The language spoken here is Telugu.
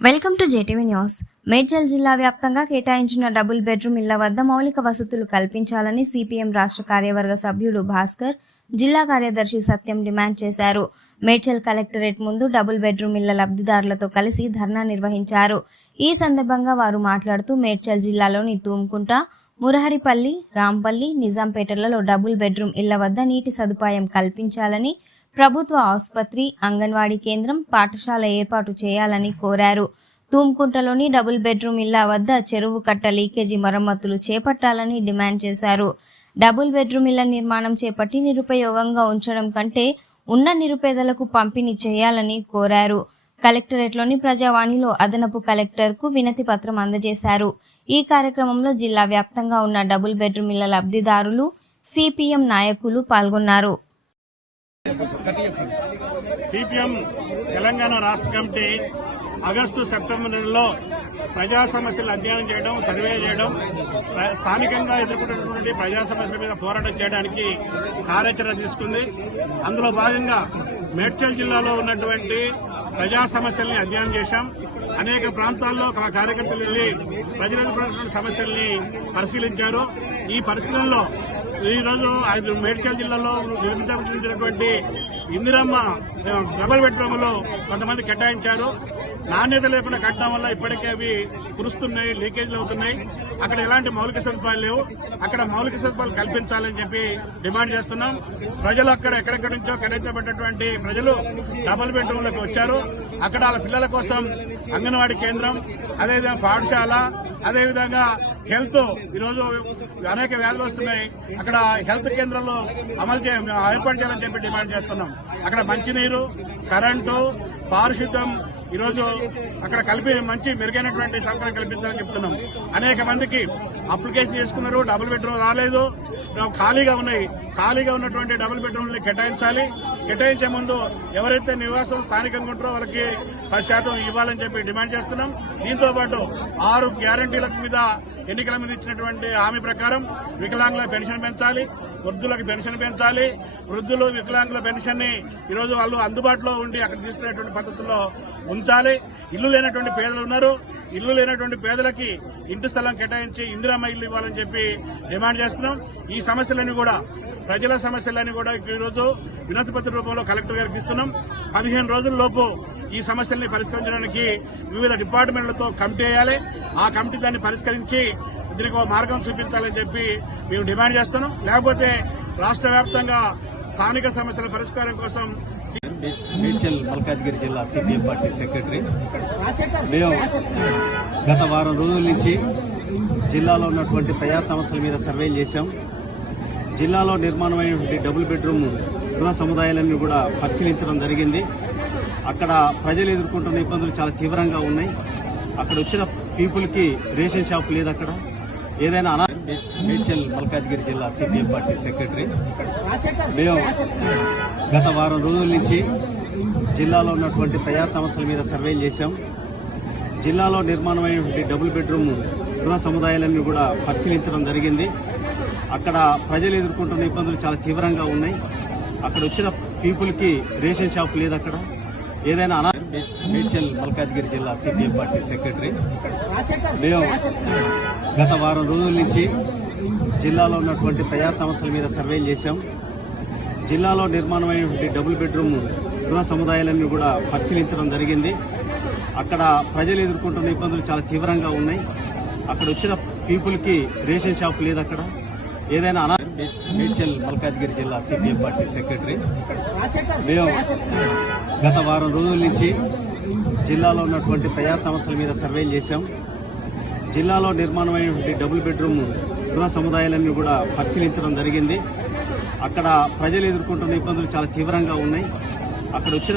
Welcome to JTV news. Medchal జిల్లా వ్యాప్తంగా కేటాయించిన డబుల్ బెడ్రూమ్ ఇళ్ళ వద్ద మౌలిక వసతులు కల్పించాలని సిపిఎం రాష్ట్ర కార్యవర్గ సభ్యులు భాస్కర్ జిల్లా కార్యదర్శి సత్యం డిమాండ్ చేశారు. మేడ్చల్ కలెక్టరేట్ ముందు డబుల్ బెడ్రూమ్ ఇళ్ళ లబ్ధిదారులతో కలిసి ధర్నా నిర్వహించారు. ఈ సందర్భంగా వారు మాట్లాడుతూ మేడ్చల్ జిల్లాలోని తూమ్కుంట మురహరిపల్లి రాంపల్లి నిజాంపేటలలో డబుల్ బెడ్రూమ్ ఇళ్ళ వద్ద నీటి సదుపాయం కల్పించాలని ప్రభుత్వ ఆసుపత్రి అంగన్వాడీ కేంద్రం పాఠశాల ఏర్పాటు చేయాలని కోరారు. తూమ్కుంటలోని డబుల్ బెడ్రూమ్ ఇళ్ళ వద్ద చెరువు కట్ట లీకేజీ మరమ్మతులు చేపట్టాలని డిమాండ్ చేశారు. డబుల్ బెడ్రూమ్ ఇళ్ళ నిర్మాణం చేపట్టి నిరుపయోగంగా ఉంచడం కంటే ఉన్న నిరుపేదలకు పంపిణీ చేయాలని కోరారు. కలెక్టరేట్లోని ప్రజావాణిలో అదనపు కలెక్టర్కు వినతి పత్రం అందజేశారు. ఈ కార్యక్రమంలో జిల్లా వ్యాప్తంగా ఉన్న డబుల్ బెడ్రూమ్ ఇళ్ళ లబ్ధిదారులు సిపిఎం నాయకులు పాల్గొన్నారు. సిపిఎం తెలంగాణ రాష్ట్ర కమిటీ ఆగస్టు సెప్టెంబర్ నెలలో ప్రజా సమస్యలు అధ్యయనం చేయడం సర్వే చేయడం స్థానికంగా ఎదుర్కొంటున్నటువంటి ప్రజా సమస్యల మీద పోరాటం చేయడానికి కార్యాచరణ తీసుకుంది. అందులో భాగంగా మేడ్చల్ జిల్లాలో ఉన్నటువంటి ప్రజా సమస్యల్ని అధ్యయనం చేశాం. అనేక ప్రాంతాల్లో కార్యకర్తలు వెళ్ళి ప్రజలు ఎదుర్కొంటున్న సమస్యల్ని పరిశీలించారు. ఈ పరిశీలనలో ఈ రోజు ఐదు మేడ్చల్ జిల్లాలో నిర్మించబడినటువంటి ఇందిరమ్మ డబల్ బెడ్రూమ్లో కొంతమంది కేటాయించారు. నాణ్యత లేకుండా కట్టడం వల్ల ఇప్పటికే అవి కురుస్తున్నాయి లీకేజ్లు అవుతున్నాయి. అక్కడ ఎలాంటి మౌలిక సదుపాయాలు లేవు. అక్కడ మౌలిక సదుపాయాలు కల్పించాలని చెప్పి డిమాండ్ చేస్తున్నాం. ప్రజలు అక్కడ ఎక్కడెక్కడి నుంచో కేటాయించబడ్డటువంటి ప్రజలు డబల్ బెడ్రూమ్లకు వచ్చారు. అక్కడ వాళ్ళ పిల్లల కోసం అంగన్వాడీ కేంద్రం అదేవిధంగా పాఠశాల అదేవిధంగా హెల్త్ ఈరోజు అనేక వ్యాధులు వస్తున్నాయి. అక్కడ హెల్త్ కేంద్రంలో అమలు చే ఏర్పాటు చేయాలని చెప్పి డిమాండ్ చేస్తున్నాం. అక్కడ మంచినీరు కరెంటు పారిశుద్ధ్యం ఈరోజు అక్కడ కలిపి మంచి మెరుగైనటువంటి సౌకర్యం కల్పించాలని చెప్తున్నాం. అనేక మందికి అప్లికేషన్ చేసుకున్నారు డబుల్ బెడ్రూమ్ రాలేదు. ఖాళీగా ఉన్నాయి. ఖాళీగా ఉన్నటువంటి డబుల్ బెడ్రూమ్ని కేటాయించాలి. కేటాయించే ముందు ఎవరైతే నివాసం స్థానికంగా ఉంటారో వాళ్ళకి పది శాతం ఇవ్వాలని చెప్పి డిమాండ్ చేస్తున్నాం. దీంతో పాటు ఆరు గ్యారంటీల మీద ఎన్నికల మీద ఇచ్చినటువంటి హామీ ప్రకారం వికలాంగుల పెన్షన్ పెంచాలి. వృద్ధులకు పెన్షన్ పెంచాలి. వృద్ధులు వికలాంగుల పెన్షన్ని ఈరోజు వాళ్ళు అందుబాటులో ఉండి అక్కడ తీసుకునేటువంటి పద్ధతుల్లో ఉంచాలి. ఇల్లు లేనటువంటి పేదలు ఉన్నారు. ఇల్లు లేనటువంటి పేదలకి ఇంటి స్థలం కేటాయించి ఇందిరామ ఇల్లు ఇవ్వాలని చెప్పి డిమాండ్ చేస్తున్నాం. ఈ సమస్యలన్నీ కూడా ప్రజల సమస్యలన్నీ కూడా ఈరోజు వినతిపత్ర రూపంలో కలెక్టర్ గారికి ఇస్తున్నాం. పదిహేను రోజుల్లోపు ఈ సమస్యల్ని పరిష్కరించడానికి వివిధ డిపార్ట్మెంట్లతో కమిటీ వేయాలి. ఆ కమిటీ దాన్ని పరిష్కరించి దీనికి ఒక మార్గం చూపించాలని చెప్పి మేము డిమాండ్ చేస్తున్నాం. లేకపోతే రాష్ట్ర వ్యాప్తంగా స్థానిక సమస్యల పరిష్కారం కోసం మేడ్చల్ మల్కాజ్గిరి జిల్లా సిపిఎం పార్టీ సెక్రటరీ. మేము గత వారం రోజుల నుంచి జిల్లాలో ఉన్నటువంటి ప్రజా సమస్యల మీద సర్వేలు చేశాం. జిల్లాలో నిర్మాణమైనటువంటి డబుల్ బెడ్రూమ్ గృహ సముదాయాలన్నీ కూడా పరిశీలించడం జరిగింది. అక్కడ ప్రజలు ఎదుర్కొంటున్న ఇబ్బందులు చాలా తీవ్రంగా ఉన్నాయి. అక్కడ వచ్చిన పీపుల్కి రేషన్ షాప్ లేదు అక్కడ. ఏదైనా అనా మేడ్చల్ మల్కాజ్గిరి జిల్లా సిపిఎం పార్టీ సెక్రటరీ. మేము గత వారం రోజుల నుంచి జిల్లాలో ఉన్నటువంటి ప్రజా సమస్యల మీద సర్వేలు చేశాం. జిల్లాలో నిర్మాణమైనటువంటి డబుల్ బెడ్రూమ్ గృహ సముదాయాలన్నీ కూడా పరిశీలించడం జరిగింది. అక్కడ ప్రజలు ఎదుర్కొంటున్న ఇబ్బందులు చాలా తీవ్రంగా ఉన్నాయి. అక్కడ వచ్చిన పీపుల్కి రేషన్ షాప్ లేదు అక్కడ. ఏదైనా అనా మేడ్చల్ మల్కాజ్గిరి జిల్లా సిపిఎం పార్టీ సెక్రటరీ. మేము గత వారం రోజుల నుంచి జిల్లాలో ఉన్నటువంటి ప్రజా సమస్యల మీద సర్వేలు చేశాం. జిల్లాలో నిర్మాణమైనటువంటి డబుల్ బెడ్రూమ్ గృహ సముదాయాలన్నీ కూడా పరిశీలించడం జరిగింది. అక్కడ ప్రజలు ఎదుర్కొంటున్న ఇబ్బందులు చాలా తీవ్రంగా ఉన్నాయి. అక్కడ వచ్చిన పీపుల్కి రేషన్ షాప్ లేదు అక్కడ. ఏదైనా అనా మేడ్చల్ మల్కాజ్గిరి జిల్లా సిపిఎం పార్టీ సెక్రటరీ. మేము గత వారం రోజుల నుంచి జిల్లాలో ఉన్నటువంటి ప్రజా సమస్యల మీద సర్వేలు చేశాం. జిల్లాలో నిర్మాణమైనటువంటి డబుల్ బెడ్రూమ్ గృహ సముదాయాలన్నీ కూడా పరిశీలించడం జరిగింది. అక్కడ ప్రజలు ఎదుర్కొంటున్న ఇబ్బందులు చాలా తీవ్రంగా ఉన్నాయి. అక్కడ వచ్చిన